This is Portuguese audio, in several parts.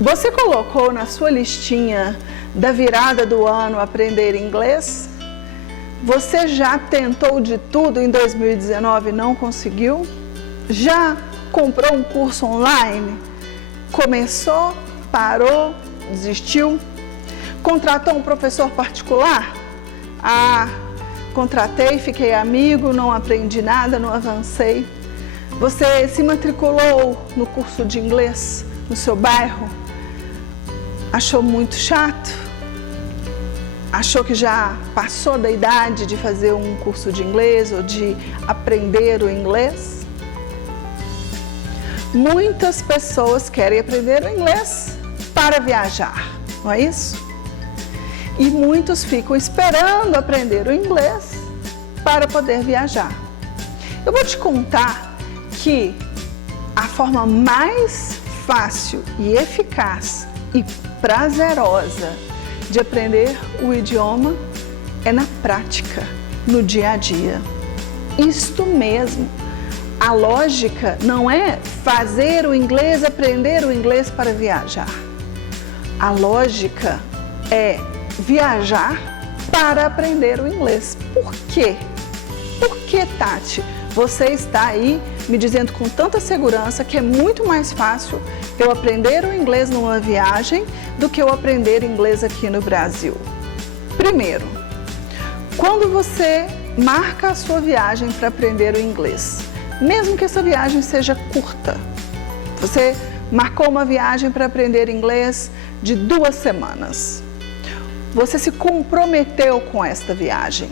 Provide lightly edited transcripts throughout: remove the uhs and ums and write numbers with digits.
Você colocou na sua listinha da virada do ano aprender inglês? Você já tentou de tudo em 2019 e não conseguiu? Já comprou um curso online? Começou, parou, desistiu? Contratou um professor particular? Contratei, fiquei amigo, não aprendi nada, não avancei. Você se matriculou no curso de inglês no seu bairro? Achou muito chato? Achou que já passou da idade de fazer um curso de inglês ou de aprender o inglês? Muitas pessoas querem aprender o inglês para viajar, não é isso? E muitos ficam esperando aprender o inglês para poder viajar. Eu vou te contar que a forma mais fácil e eficaz e prazerosa de aprender o idioma é na prática, no dia a dia. Isto mesmo. A lógica não é fazer o inglês, aprender o inglês para viajar. A lógica é viajar para aprender o inglês. Por quê? Por que, Tati, você está aí me dizendo com tanta segurança que é muito mais fácil eu aprender o inglês numa viagem do que eu aprender inglês aqui no Brasil? Primeiro, quando você marca a sua viagem para aprender o inglês, mesmo que essa viagem seja curta, você marcou uma viagem para aprender inglês de 2 semanas. Você se comprometeu com esta viagem.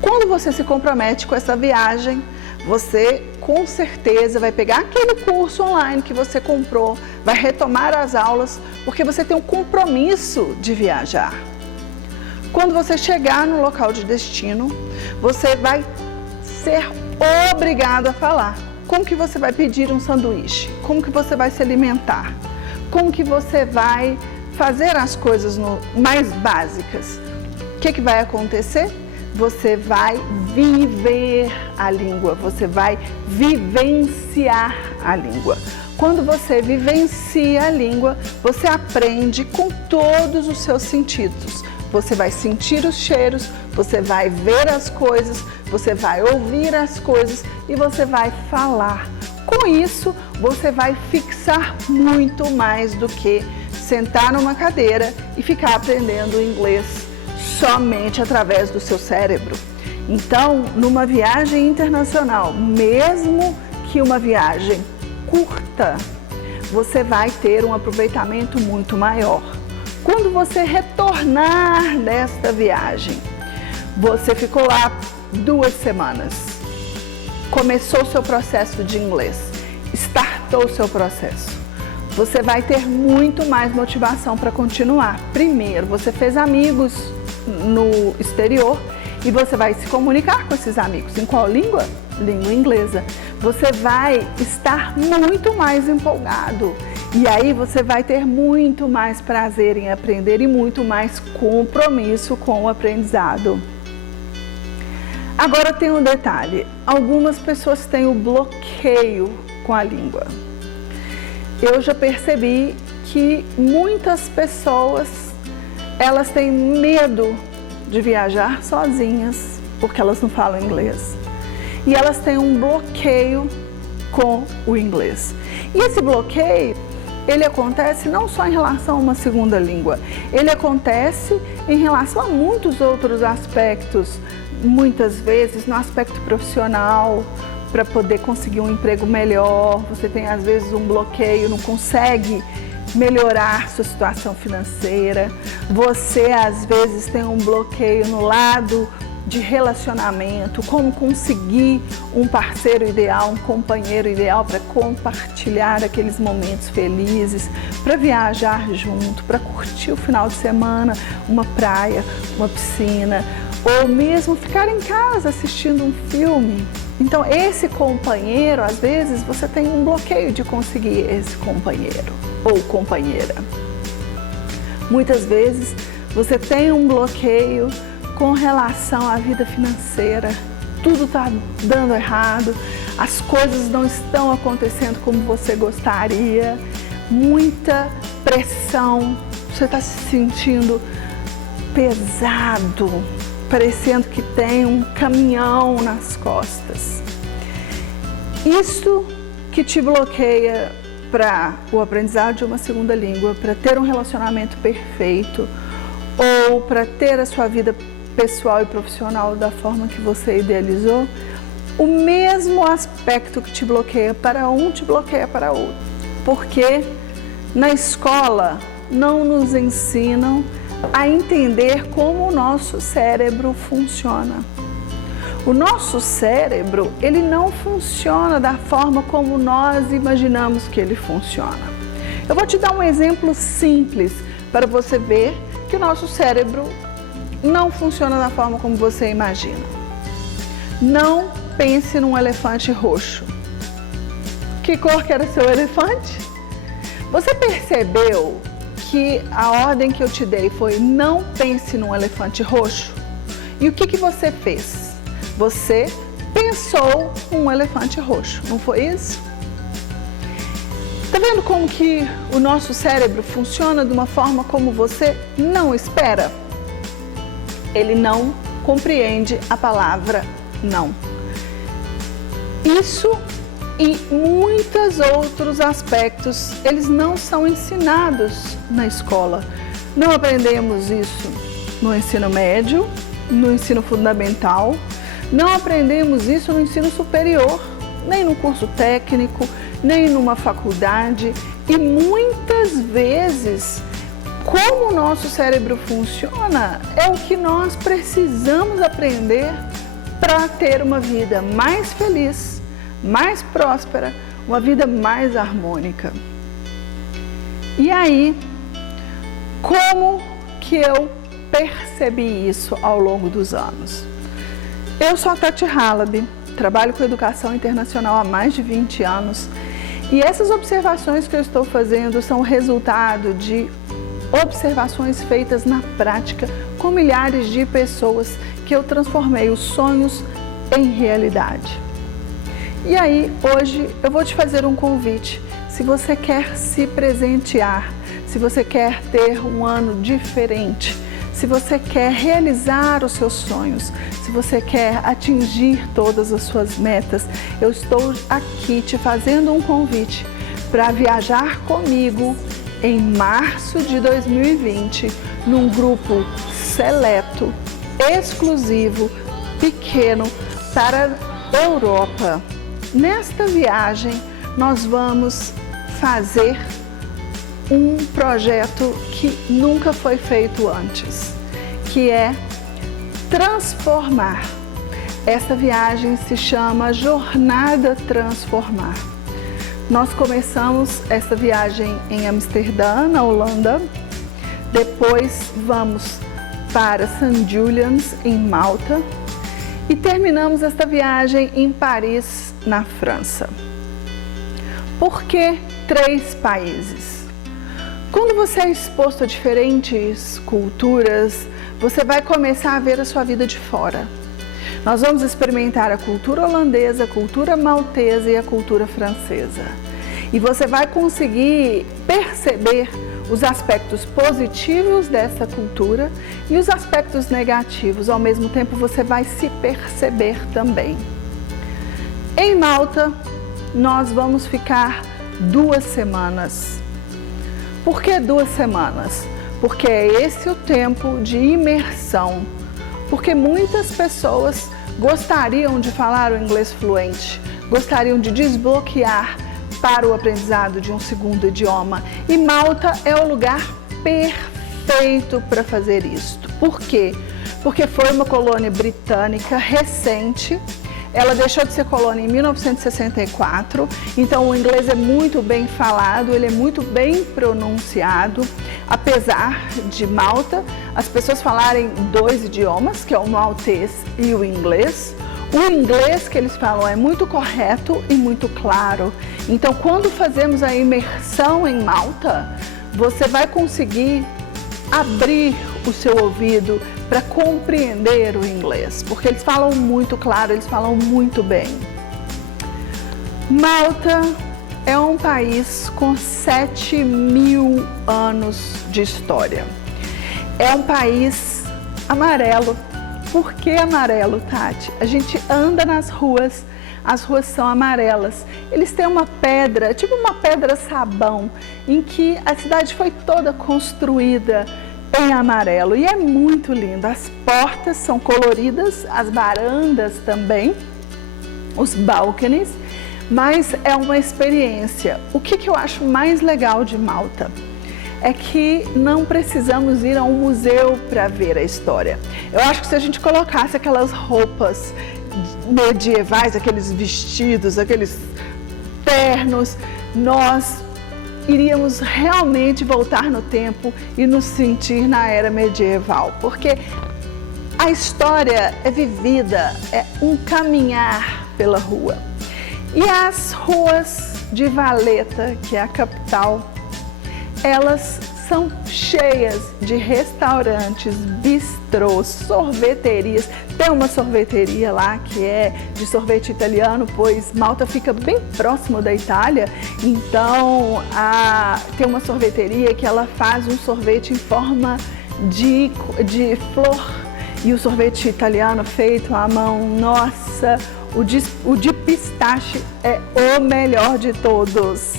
Quando você se compromete com essa viagem, você com certeza vai pegar aquele curso online que você comprou, vai retomar as aulas, porque você tem um compromisso de viajar. Quando você chegar no local de destino, você vai ser obrigado a falar. Como que você vai pedir um sanduíche? Como que você vai se alimentar? Como que você vai fazer as coisas mais básicas? O que vai acontecer? Você vai viver a língua, você vai vivenciar a língua. Quando você vivencia a língua, você aprende com todos os seus sentidos. Você vai sentir os cheiros, você vai ver as coisas, você vai ouvir as coisas e você vai falar. Com isso, você vai fixar muito mais do que sentar numa cadeira e ficar aprendendo inglês somente através do seu cérebro. Então, numa viagem internacional, mesmo que uma viagem curta, você vai ter um aproveitamento muito maior. Quando você retornar desta viagem, você ficou lá 2 semanas, começou o seu processo de inglês, startou o seu processo. Você vai ter muito mais motivação para continuar. Primeiro, você fez amigos no exterior e você vai se comunicar com esses amigos. Em qual língua? Língua inglesa. Você vai estar muito mais empolgado e aí você vai ter muito mais prazer em aprender e muito mais compromisso com o aprendizado. Agora tem um detalhe, algumas pessoas têm o bloqueio com a língua. Eu já percebi que muitas pessoas elas têm medo de viajar sozinhas, porque elas não falam inglês. E elas têm um bloqueio com o inglês. E esse bloqueio, ele acontece não só em relação a uma segunda língua, ele acontece em relação a muitos outros aspectos, muitas vezes no aspecto profissional, para poder conseguir um emprego melhor, você tem às vezes um bloqueio, não consegue melhorar sua situação financeira, você às vezes tem um bloqueio no lado de relacionamento, como conseguir um parceiro ideal, um companheiro ideal para compartilhar aqueles momentos felizes, para viajar junto, para curtir o final de semana, uma praia, uma piscina, ou mesmo ficar em casa assistindo um filme. Então esse companheiro, às vezes você tem um bloqueio de conseguir esse companheiro ou companheira. Muitas vezes você tem um bloqueio com relação à vida financeira, tudo está dando errado, as coisas não estão acontecendo como você gostaria, muita pressão, você está se sentindo pesado, parecendo que tem um caminhão nas costas. Isso que te bloqueia para o aprendizado de uma segunda língua, para ter um relacionamento perfeito ou para ter a sua vida pessoal e profissional da forma que você idealizou, o mesmo aspecto que te bloqueia para um, te bloqueia para outro. Porque na escola não nos ensinam a entender como o nosso cérebro funciona. O nosso cérebro, ele não funciona da forma como nós imaginamos que ele funciona. Eu vou te dar um exemplo simples para você ver que o nosso cérebro não funciona da forma como você imagina. Não pense num elefante roxo. Que cor que era seu elefante? Você percebeu que a ordem que eu te dei foi não pense num elefante roxo? E o que você fez? Você pensou um elefante roxo, não foi isso? Tá vendo como que o nosso cérebro funciona de uma forma como você não espera? Ele não compreende a palavra não. Isso e muitos outros aspectos, eles não são ensinados na escola. Não aprendemos isso no ensino médio, no ensino fundamental, não aprendemos isso no ensino superior, nem no curso técnico, nem numa faculdade. E muitas vezes, como o nosso cérebro funciona, é o que nós precisamos aprender para ter uma vida mais feliz, mais próspera, uma vida mais harmônica. E aí, como que eu percebi isso ao longo dos anos? Eu sou a Tati Halaby, trabalho com educação internacional há mais de 20 anos e essas observações que eu estou fazendo são resultado de observações feitas na prática com milhares de pessoas que eu transformei os sonhos em realidade. E aí, hoje eu vou te fazer um convite. Se você quer se presentear, se você quer ter um ano diferente, se você quer realizar os seus sonhos, se você quer atingir todas as suas metas, eu estou aqui te fazendo um convite para viajar comigo em março de 2020, num grupo seleto, exclusivo, pequeno, para a Europa. Nesta viagem, nós vamos fazer um projeto que nunca foi feito antes, que é transformar. Esta viagem se chama Jornada Transformar. Nós começamos esta viagem em Amsterdã, na Holanda, depois vamos para St. Julian's, em Malta, e terminamos esta viagem em Paris, na França. Por que 3 países? Quando você é exposto a diferentes culturas, você vai começar a ver a sua vida de fora. Nós vamos experimentar a cultura holandesa, a cultura maltesa e a cultura francesa. E você vai conseguir perceber os aspectos positivos dessa cultura e os aspectos negativos. Ao mesmo tempo, você vai se perceber também. Em Malta, nós vamos ficar 2 semanas. Por que 2 semanas? Porque é esse o tempo de imersão. Porque muitas pessoas gostariam de falar o inglês fluente, gostariam de desbloquear para o aprendizado de um segundo idioma. E Malta é o lugar perfeito para fazer isto. Por quê? Porque foi uma colônia britânica recente. Ela deixou de ser colônia em 1964, então o inglês é muito bem falado, ele é muito bem pronunciado. Apesar de Malta, as pessoas falarem 2 idiomas, que é o maltês e o inglês que eles falam é muito correto e muito claro. Então, quando fazemos a imersão em Malta, você vai conseguir abrir o seu ouvido para compreender o inglês, porque eles falam muito claro, eles falam muito bem. Malta é um país com 7.000 anos de história. É um país amarelo. Por que amarelo, Tati? A gente anda nas ruas, as ruas são amarelas. Eles têm uma pedra, tipo uma pedra sabão, em que a cidade foi toda construída em amarelo e é muito lindo. As portas são coloridas, as varandas também, os balconies, mas é uma experiência. O que eu acho mais legal de Malta é que não precisamos ir a um museu para ver a história. Eu acho que se a gente colocasse aquelas roupas medievais, aqueles vestidos, aqueles ternos, nós iríamos realmente voltar no tempo e nos sentir na era medieval, porque a história é vivida, é um caminhar pela rua. E as ruas de Valletta, que é a capital, elas são cheias de restaurantes, bistrôs, sorveterias. Tem uma sorveteria lá que é de sorvete italiano, pois Malta fica bem próximo da Itália. Então, tem uma sorveteria que ela faz um sorvete em forma de flor. E o sorvete italiano feito à mão, nossa, o de pistache é o melhor de todos.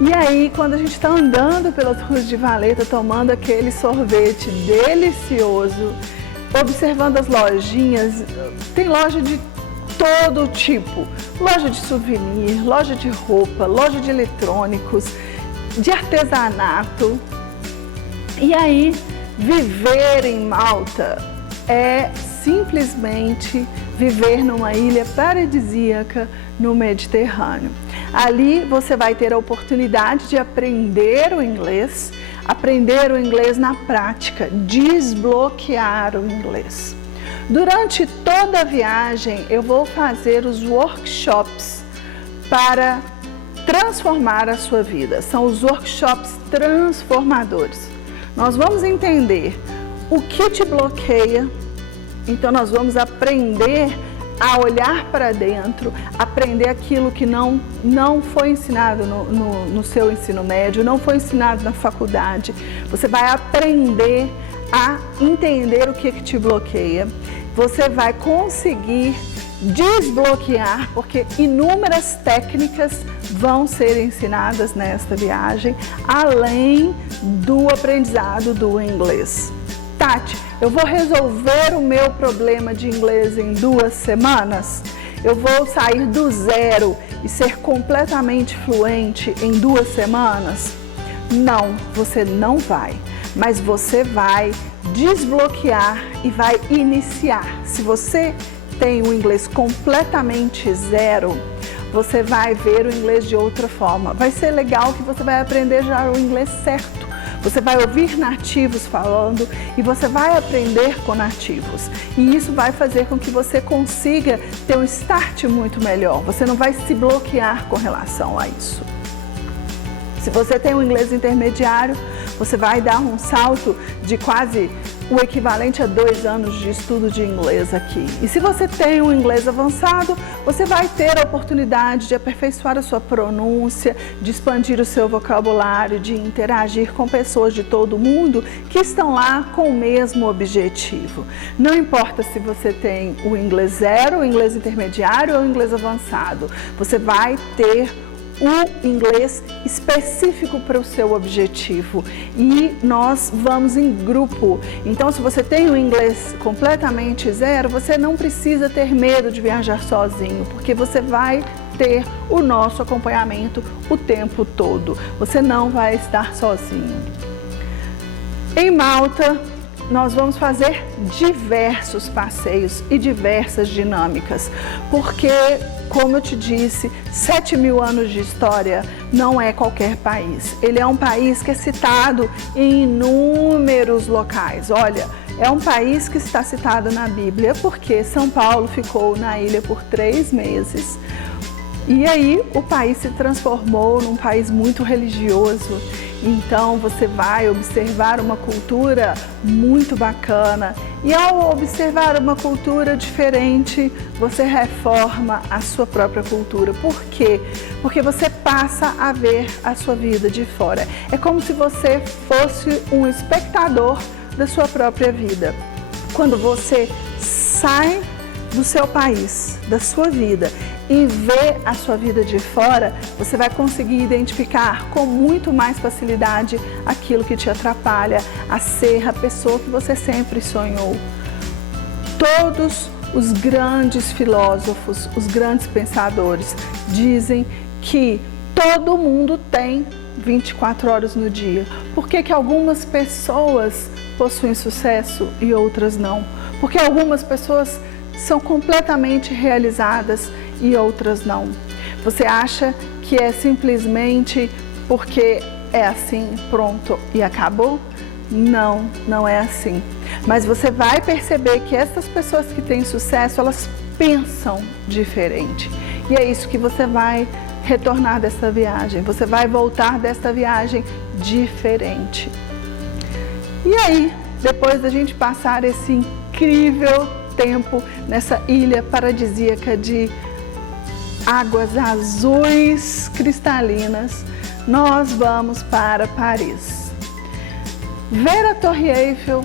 E aí, quando a gente está andando pelas ruas de Valletta, tomando aquele sorvete delicioso, observando as lojinhas, tem loja de todo tipo, loja de souvenir, loja de roupa, loja de eletrônicos, de artesanato. E aí, viver em Malta é simplesmente viver numa ilha paradisíaca no Mediterrâneo. Ali você vai ter a oportunidade de aprender o inglês na prática, desbloquear o inglês. Durante toda a viagem eu vou fazer os workshops para transformar a sua vida. São os workshops transformadores. Nós vamos entender o que te bloqueia, então nós vamos aprender a olhar para dentro, aprender aquilo que não foi ensinado no seu ensino médio, não foi ensinado na faculdade. Você vai aprender a entender o que te bloqueia. Você vai conseguir desbloquear, porque inúmeras técnicas vão ser ensinadas nesta viagem, além do aprendizado do inglês. Tati, eu vou resolver o meu problema de inglês em 2 semanas? Eu vou sair do zero e ser completamente fluente em 2 semanas? Não, você não vai, mas você vai desbloquear e vai iniciar. Se você tem o inglês completamente zero, você vai ver o inglês de outra forma. Vai ser legal que você vai aprender já o inglês certo. Você vai ouvir nativos falando e você vai aprender com nativos. E isso vai fazer com que você consiga ter um start muito melhor. Você não vai se bloquear com relação a isso. Se você tem um inglês intermediário, você vai dar um salto de quase o equivalente a 2 anos de estudo de inglês aqui. E se você tem um inglês avançado, você vai ter a oportunidade de aperfeiçoar a sua pronúncia, de expandir o seu vocabulário, de interagir com pessoas de todo o mundo que estão lá com o mesmo objetivo. Não importa se você tem o inglês zero, o inglês intermediário ou o inglês avançado, você vai ter o inglês específico para o seu objetivo e nós vamos em grupo. Então, se você tem o inglês completamente zero, você não precisa ter medo de viajar sozinho, porque você vai ter o nosso acompanhamento o tempo todo. Você não vai estar sozinho. Em Malta, nós vamos fazer diversos passeios e diversas dinâmicas, porque, como eu te disse, 7.000 anos de história não é qualquer país. Ele é um país que é citado em inúmeros locais. Olha, é um país que está citado na Bíblia porque São Paulo ficou na ilha por 3 meses. E aí o país se transformou num país muito religioso. Então você vai observar uma cultura muito bacana e ao observar uma cultura diferente, você reforma a sua própria cultura. Por quê? Porque você passa a ver a sua vida de fora. É como se você fosse um espectador da sua própria vida. Quando você sai do seu país, da sua vida, e ver a sua vida de fora, você vai conseguir identificar com muito mais facilidade aquilo que te atrapalha a ser a pessoa que você sempre sonhou. Todos os grandes filósofos, os grandes pensadores dizem que todo mundo tem 24 horas no dia. Por que que algumas pessoas possuem sucesso e outras não? Porque algumas pessoas são completamente realizadas e outras não. Você acha que é simplesmente porque é assim, pronto e acabou? Não, não é assim. Mas você vai perceber que essas pessoas que têm sucesso, elas pensam diferente. E é isso que você vai retornar desta viagem. Você vai voltar desta viagem diferente. E aí, depois da gente passar esse incrível tempo nessa ilha paradisíaca de águas azuis cristalinas, nós vamos para Paris. Ver a Torre Eiffel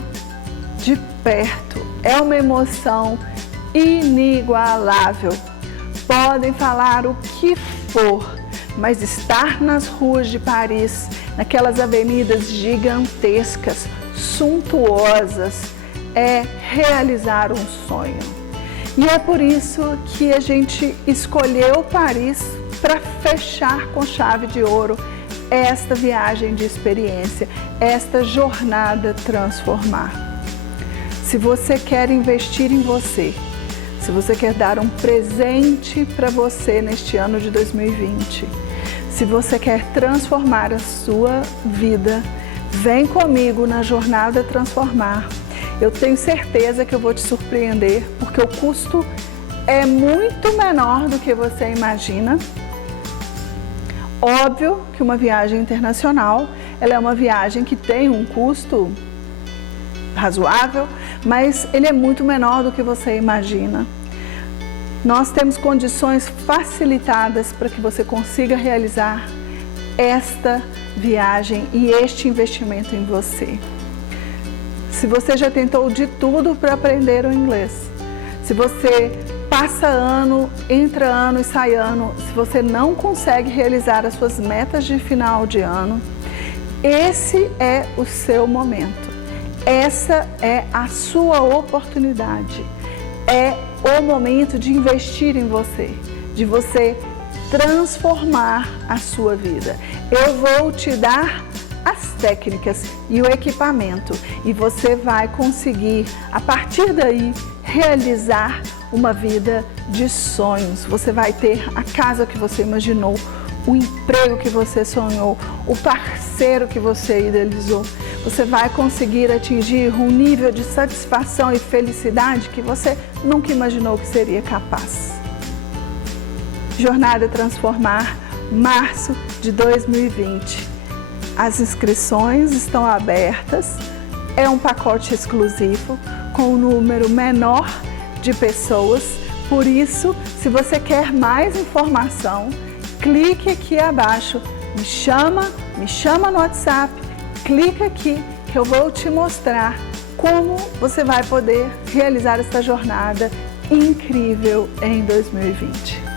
de perto é uma emoção inigualável. Podem falar o que for, mas estar nas ruas de Paris, naquelas avenidas gigantescas, suntuosas, é realizar um sonho. E é por isso que a gente escolheu Paris para fechar com chave de ouro esta viagem de experiência, esta jornada transformar. Se você quer investir em você, se você quer dar um presente para você neste ano de 2020, se você quer transformar a sua vida, vem comigo na jornada transformar. Eu tenho certeza que eu vou te surpreender, porque o custo é muito menor do que você imagina. Óbvio que uma viagem internacional, ela é uma viagem que tem um custo razoável, mas ele é muito menor do que você imagina. Nós temos condições facilitadas para que você consiga realizar esta viagem e este investimento em você. Se você já tentou de tudo para aprender o inglês, se você passa ano, entra ano e sai ano, se você não consegue realizar as suas metas de final de ano, esse é o seu momento. Essa é a sua oportunidade. É o momento de investir em você, de você transformar a sua vida. Eu vou te dar as técnicas e o equipamento e você vai conseguir, a partir daí, realizar uma vida de sonhos. Você vai ter a casa que você imaginou, o emprego que você sonhou, o parceiro que você idealizou. Você vai conseguir atingir um nível de satisfação e felicidade que você nunca imaginou que seria capaz. Jornada Transformar, março de 2020. As inscrições estão abertas, é um pacote exclusivo com um número menor de pessoas. Por isso, se você quer mais informação, clique aqui abaixo, me chama no WhatsApp, clica aqui que eu vou te mostrar como você vai poder realizar essa jornada incrível em 2020.